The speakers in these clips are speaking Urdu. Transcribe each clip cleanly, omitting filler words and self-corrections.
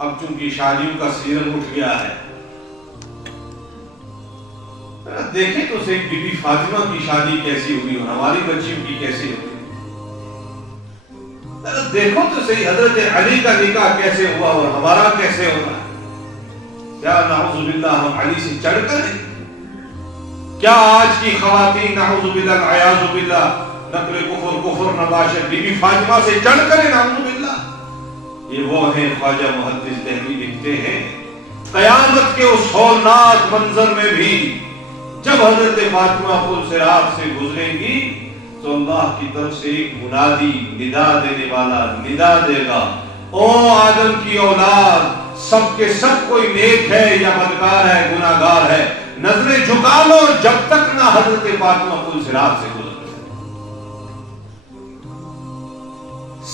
اب چونکہ شادیوں کا سیزن اٹھ گیا ہے، دیکھیں تو صحیح بی بی فاطمہ کی شادی کیسی ہوئی اور ہماری بچیوں کی کیسی ہوئی، دیکھو تو صحیح حضرت علی کا نکاح کیسے ہوا اور ہمارا کیسے ہو رہا ہے۔ کیا نعوذ باللہ ہم علی سے چڑھ کر ہیں؟ کیا آج کی خواتین نعوذ باللہ نعوذ باللہ نقل کفر نباشر بی بی فاطمہ سے چڑھ کر ہیں؟ نعوذ باللہ۔ یہ وہ ہیں خواجہ محدث دہلوی لکھتے ہیں قیامت کے اس ہولناک منظر میں بھی جب حضرت فاطمہ پل صراط سے گزریں گی تو اللہ کی طرف سے ایک منادی ندا دینے والا ندا دے گا، او آدم کی اولاد، سب کے سب کوئی نیک ہے یا بدکار ہے گناہگار ہے، نظریں جھکا لو جب تک نہ حضرت فاطمہ پل صراط سے گزرے۔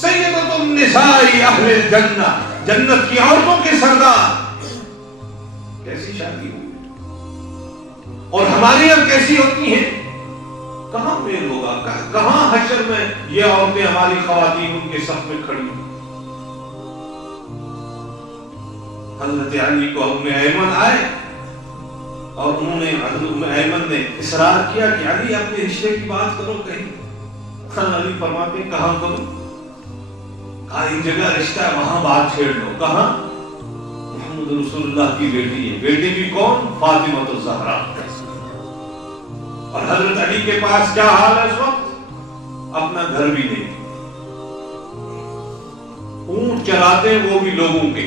سیدۃ النساء اہل الجنہ، جنت کی عورتوں کے سردار، کیسی شادی ہوئی اور ہماری اب کیسی ہوتی ہیں؟ کہاں میل ہوگا؟ کہاں حشر میں یہ عورتیں ہماری خواتین ان کے صف میں کھڑی؟ حضرت علی کو ام ایمن آئے اور انہوں نے حضرت ام ایمن نے اصرار کیا کہ علی اپنے رشتے کی بات کرو کہیں۔ علی فرماتے ہیں کہاں کرو؟ کہا ایک جگہ رشتہ ہے وہاں بات چھیڑ لو۔ کہاں؟ محمد رسول اللہ کی بیٹی ہے۔ بیٹی بھی کون؟ فاطمہ الزہرا۔ اور حضرت علی کے پاس کیا حال ہے اس وقت؟ اپنا گھر بھی نہیں، اونٹ چلاتے ہیں وہ بھی لوگوں کے۔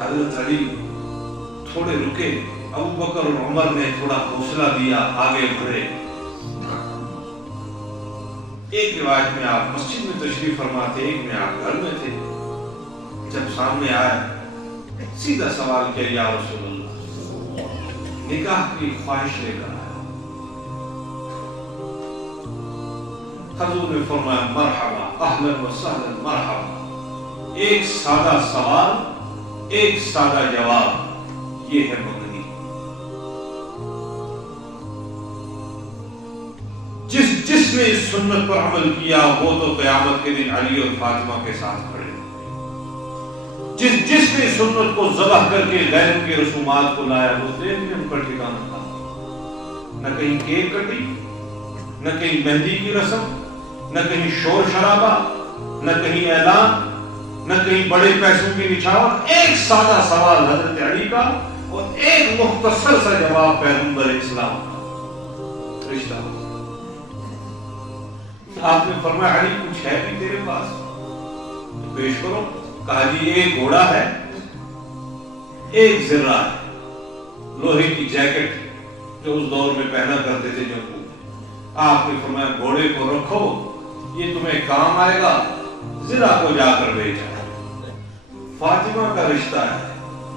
حضرت علی تھوڑے رکے، ابو بکر اور عمر نے تھوڑا حوصلہ دیا، آگے بڑھے۔ ایک روایت میں آپ مسجد میں تشریف فرما تھے، ایک میں آپ گھر میں تھے۔ جب سامنے آئے سیدھا سوال کیا، یا رسول اللہ نکاح کی خواہش لے کر آیا۔ حضور نے فرمایا مرحبا اہلا و سہلا مرحبا۔ ایک سادہ سوال، ایک سادہ جواب، یہ ہے منگنی۔ جس نے اس سنت پر عمل کیا وہ تو قیامت کے دن علی اور فاطمہ کے ساتھ کھڑے۔ جس نے سنت کو ذبح کر کے غیر کے رسومات کو لایا وہ دین میں ان پر ٹھکانا تھا۔ نہ کہیں کیک کٹی، نہ کہیں مہندی کی رسم، نہ کہیں شور شرابہ، نہ کہیں اعلان، نہ کہیں بڑے پیسوں کی نچھاور۔ ایک سادہ سوال حضرت علی کا اور ایک مختصر سا جواب پیغمبر اسلام کا۔ رشتہ آپ نے فرمایا علی کچھ ہے بھی تیرے پاس تو پیش کرو۔ کہا جی ایک گھوڑا ہے، ایک زرہ ہے، لوہے کی جیکٹ جو اس دور میں پہنا کرتے تھے جب آپ نے فرمایا گھوڑے کو رکھو، یہ تمہیں کام آئے گا، زرہ کو جا کر بھیجا۔ فاطمہ کا رشتہ ہے،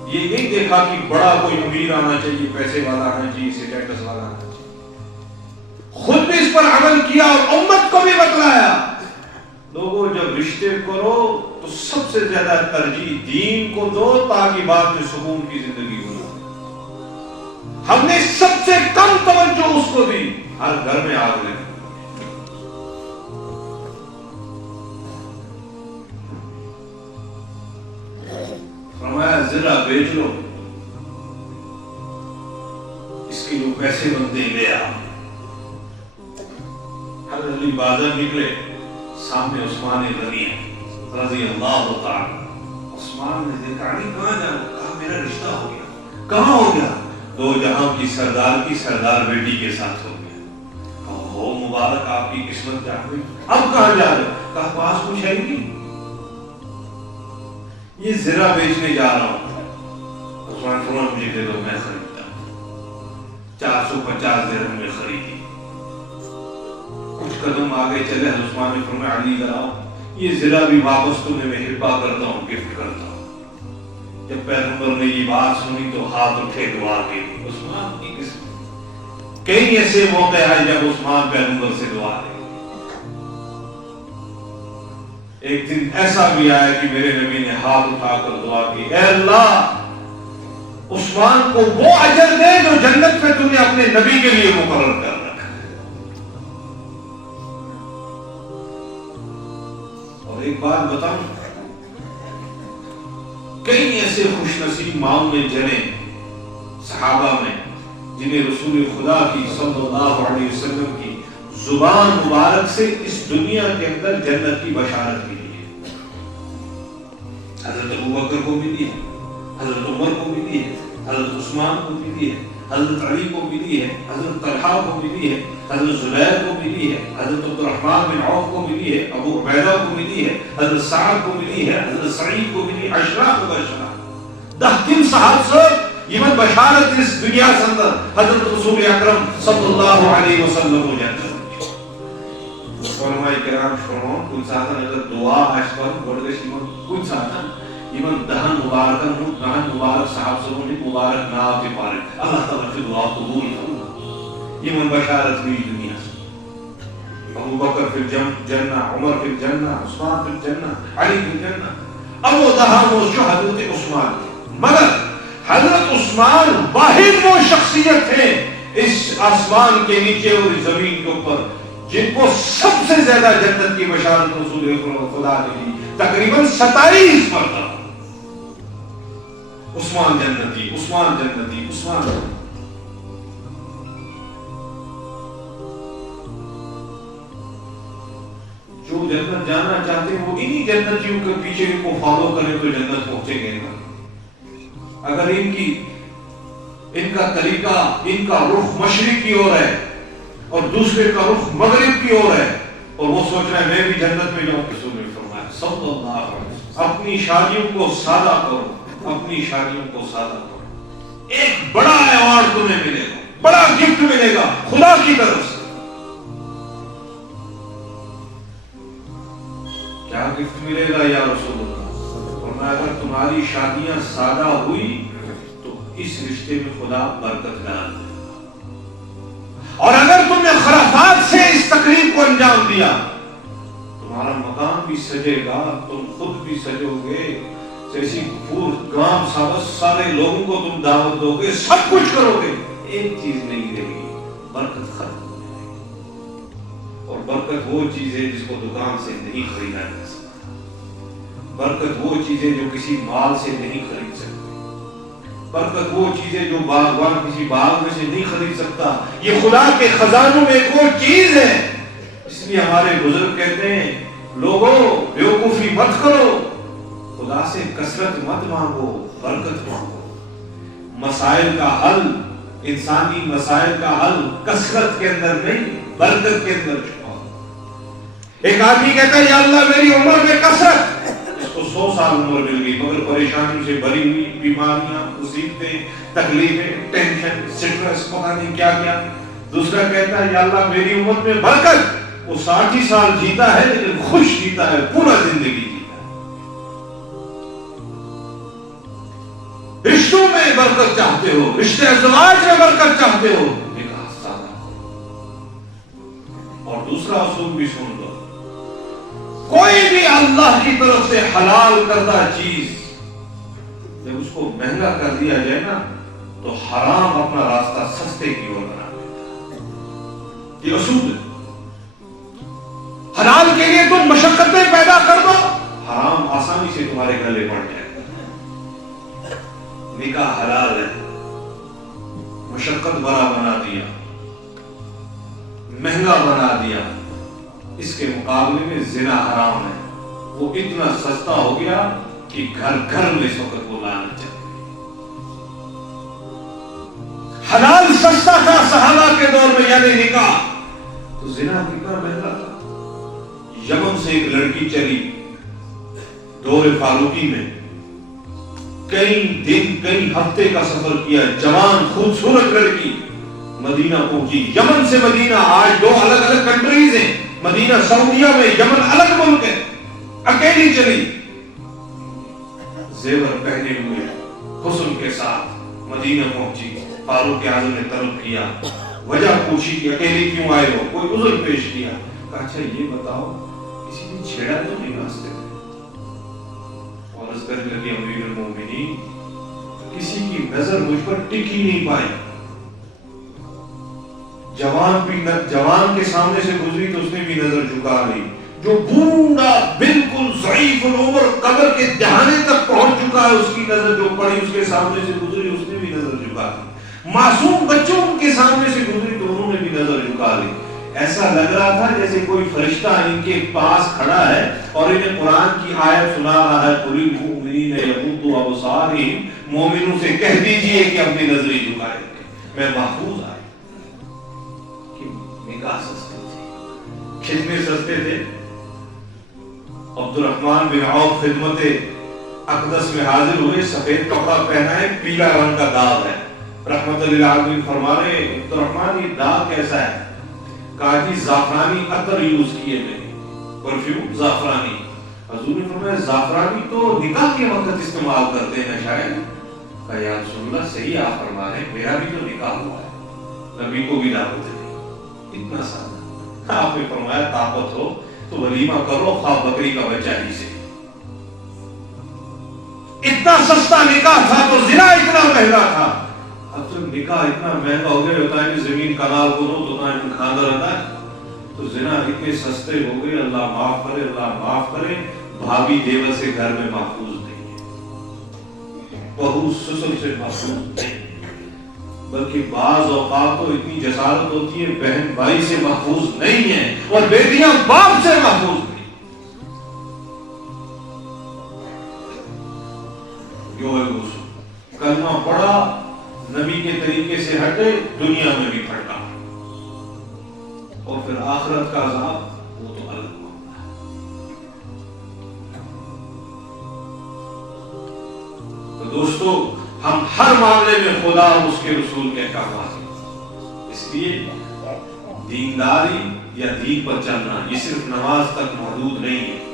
یہ نہیں دیکھا کہ بڑا کوئی امیر آنا چاہیے، پیسے والا آنا چاہیے، سٹیٹس والا آنا چاہیے، خود بھی اس پر عمل کیا اور امت کو بھی بتلایا۔ لوگوں جب رشتے کرو تو سب سے زیادہ ترجیح دین کو دو تاکہ بعد میں سکون کی زندگی ہو۔ ہم نے سب سے کم توجہ اس کو دی، ہر گھر میں آگ لگی۔ فرمایا ذرا بیچ لو، اس کے جو پیسے بنتے ہیں لے آ۔ حضرت علی بازار نکلے، سامنے عثمان غنی رضی اللہ تعالی۔ عثمان نے دیکھا علی کہاں جا رہا؟ کہا میرا رشتہ ہو گیا۔ کہاں ہو گیا؟ دو جہاں کی سردار بیٹی کے ساتھ ہو گیا۔ کہا مبارک آپ کی قسمت جا گئی، اب کہاں جا رہے؟ کہا پاس کچھ ہے نہیں، یہ زرہ بیچنے جا رہا ہوں۔ عثمان فرمایا مجھے دے دو میں خریدتا ہوں۔ 450 درہم میں خریدی۔ کچھ قدم آگے چلے، عثمان نے فرمایا علی ذرا یہ زرہ بھی واپس تمہیں میں ہبہ کرتا ہوں، گفٹ کرتا ہوں۔ جب پیغمبر نے یہ بات سنی تو ہاتھ اٹھے دعا کے لیے۔ عثمان کی قسمت، کئی ایسے موقع آئے جب عثمان پیغمبر سے دعا لے۔ ایک دن ایسا بھی آیا کہ میرے نبی نے ہاتھ اٹھا کر دعا کی، اے اللہ عثمان کو وہ اجر دے جو جنت میں تم نے اپنے نبی کے لیے مقرر کر رکھا۔ اور ایک بات بتاؤں، کئی ایسے خوش نصیب ماؤں نے جنے صحابہ میں جنہیں رسول خدا کی صلی اللہ علیہ وسلم کی زبان مبارک سے اس دنیا کے اندر جنت کی بشارت ملی ہے. حضرت ابوبکر کو ملی ہے، حضرت عمر کو ملی ہے، حضرت عثمان کو ملی ہے، حضرت علی کو ملی ہے، حضرت طلحہ کو ملی ہے، حضرت زبیر کو ملی ہے، حضرت عبد الرحمن بن عوف کو ملی ہے، ابو عبیدہ کو ملی ہے، حضرت سعد کو ملی ہے، حضرت سعید کو ملی، عشرہ کو بشارت. دہتن صاحب سے یہ بشارت اس دنیا سے اندر حضرت رسول اکرم صلی اللہ علیہ وسلم ہو جاتا ہے. علماء کرام شروع کن ساتن اگر دعا آج پر گردش کن ساتن ایمن دہن مبارکن ہوں، دہن مبارک صاحب سے ہونے مبارک ناو کے پارے اللہ تعالیٰ کی دعا قبول کرنا. ایمن بشارت ہوئی دنیا سے. ابو بکر فی الجنہ، عمر فی الجنہ، عثمان فی الجنہ، علی فی الجنہ. اب وہ دہن وہ جو حضرت عثمان تھے، مگر حضرت عثمان واحد وہ شخصیت تھے اس آسمان کے نیچے اور اس زمین کے اوپر جن کو سب سے زیادہ جنت کی بشارت رسول خدا نے دی. تقریباً 27 مرتبہ عثمان جنتی، عثمان جنتی، عثمان جنتی. جو جنت جانا چاہتے ہیں وہ انہی جنتیوں کے پیچھے ان کو فالو کریں تو جنت پہنچے گے نا. اگر ان کا طریقہ، ان کا رخ مشرق کی اور ہے اور دوسرے کا رخ مغرب کی اور ہے اور وہ سوچ رہا ہے میں بھی جنت میں جاؤں، رسول نے فرمایا صلی اللہ علیہ وسلم اپنی شادیوں کو سادہ کرو، اپنی شادیوں کو سادہ کرو. ایک بڑا ایوارڈ تمہیں ملے گا، بڑا گفٹ ملے گا خدا کی طرف سے. کیا گفٹ ملے گا یا رسول اللہ؟ فرمایا اگر تمہاری شادیاں سادہ ہوئی تو اس رشتے میں خدا برکت ڈال دے، اور اگر تم نے خرافات سے اس تقریب کو انجام دیا تمہارا مقام بھی سجے گا، تم خود بھی سجو گے، جیسی گام سارے لوگوں کو تم دعوت دو گے، سب کچھ کرو گے، ایک چیز نہیں رہے گی، برکت ختم ہو جائے گی. اور برکت وہ چیز ہے جس کو دکان سے نہیں خریدا جا سکتا. برکت وہ چیزیں جو کسی مال سے نہیں خرید سکتی. برکت وہ چیزیں جو باغبان کسی باغ میں سے نہیں خرید سکتا. یہ خدا کے خزانوں میں ایک وہ چیز ہے. اس لیے ہمارے بزرگ کہتے ہیں لوگوں بیوقوفی مت کرو، خدا سے کثرت مت مانگو، برکت مانگو. مسائل کا حل، انسانی مسائل کا حل کثرت کے اندر نہیں برکت کے اندر چھپا. ایک آدمی کہتا ہے یا اللہ میری عمر میں کثرت، 100 سال عمر مل گئی مگر پریشانیوں سے بھری ہوئی، بیماریاں، مصیبتیں، تکلیفیں، ٹینشن، سٹریس، پتہ نہیں کیا کیا. دوسرا کہتا ہے یا اللہ میری عمر میں برکت، وہ 60 سال جیتا ہے لیکن خوش جیتا ہے، پورا زندگی جیتا ہے. رشتوں میں برکت چاہتے ہو، رشتے ازواج میں برکت چاہتے ہو، نکاح سادہ کرو. اور دوسرا اصول بھی سن لو، کوئی بھی اللہ کی طرف سے حلال کردہ چیز جب اس کو مہنگا کر دیا جائے نا تو حرام اپنا راستہ سستے کی اور بنا دیتا. یہ اصول ہے. حلال کے لیے تم مشقتیں پیدا کر دو، حرام آسانی سے تمہارے گلے پڑ جائے گا. نکاح حلال ہے، مشقت بڑا بنا دیا، مہنگا بنا دیا. اس کے مقابلے میں زنا حرام ہے، وہ اتنا سستا ہو گیا کہ گھر گھر میں اس وقت وہ لانا چاہیے. حلال سستا تھا صحابہ کے دور میں یعنی نکاح، تو زنا کتنا مہنگا تھا. یمن سے ایک لڑکی چلی دور فاروقی میں، کئی دن کئی ہفتے کا سفر کیا، جوان خوبصورت لڑکی مدینہ پہنچی. یمن سے مدینہ آج 2 الگ الگ کنٹریز ہیں، مدینہ سعودیہ میں، یمن الگ ملک ہے. اکیلی چلی، زیور پہنے ہوئے حسن کے ساتھ مدینہ پہنچی. فاروق اعظم نے طلب کیا، وجہ پوچھی کہ اکیلی کیوں آئے ہو، کوئی عذر پیش کیا. کہا اچھا یہ بتاؤ کسی نے چھیڑا تو نہیں راستے میں؟ اور اس کرنے لگی امیر المومنین کسی کی نظر مجھ پر ٹک ہی نہیں پائی. جوان کے سامنے سے گزری تو اس نے بھی نظر جھکا لی. جو بوڑھا بالکل ضعیف العمر قبر کے دہانے تک پہنچ چکا ہے، اس کی نظر جو پڑی اس کے سامنے سے گزری، اس نے بھی نظر جھکا دی، معصوم بچوں ان کے سامنے سے گزری تو انہوں نے بھی نظر جھکا دی۔ ایسا لگ رہا تھا جیسے کوئی فرشتہ ان کے پاس کھڑا ہے اور انہیں قرآن کی آیت سنا رہا ہے، قُلِ الْمُؤْمِنِينَ يَغُضُّوا أَبْصَارَهُمْ، مومنوں سے کہہ دیجئے کہ اپنی نظریں جھکائیں گے، میں محفوظ آیا۔ کہ نکاح سستے تھے، کتنے سستے تھے؟ عبد الرحمن بن عوف خدمت اقدس میں حاضر ہوئے، سفید کپڑا پہنا ہے، پیلا رنگ کا داغ ہے، رحمت للعالمین فرما رہے ہیں عبد الرحمن یہ داغ کیسا ہے؟ کہا جی زعفرانی عطر یوز کیے میں، پرفیوم زعفرانی۔ حضور نے فرمایا زعفرانی تو نکاح کے وقت استعمال کرتے ہیں شاید۔ کہا یا رسول اللہ صحیح آپ فرما رہے ہیں، میرا بھی تو نکاح ہوا ہے، نبی کو بھی دعوت دی، اتنا سادہ۔ آپ نے فرمایا طاقت ہو تو ولیمہ کرو، خواہ بکری کا بچہ ہی سے۔ اتنا سستا نکاح تھا تو زنا اتنا مہنگا تھا۔ اب تو نکاح اتنا مہنگا ہو گیا، ہوتا ہے کہ زمین کنال کو دو تو کھانا رہتا ہے، تو زنا اتنے سستے ہو گئے، اللہ معاف کرے، اللہ معاف کرے۔ بھابھی دیور سے گھر میں محفوظ نہیں ہے، بہو سسر سے محفوظ نہیں ہے، بلکہ بعض اوقات تو اتنی جسارت ہوتی ہے بہن بھائی سے محفوظ نہیں ہے اور بیٹیاں باپ سے محفوظ نہیں۔ کلمہ پڑھا، نبی کے طریقے سے ہٹے، دنیا میں بھی پھٹا، اور پھر آخرت کا عذاب وہ تو الگ معاملہ ہے۔ تو دوستو ہم ہر معاملے میں خدا اور اس کے رسول کے احکامات ہیں، اس لیے دینداری یا دین پر چلنا یہ صرف نماز تک محدود نہیں ہے۔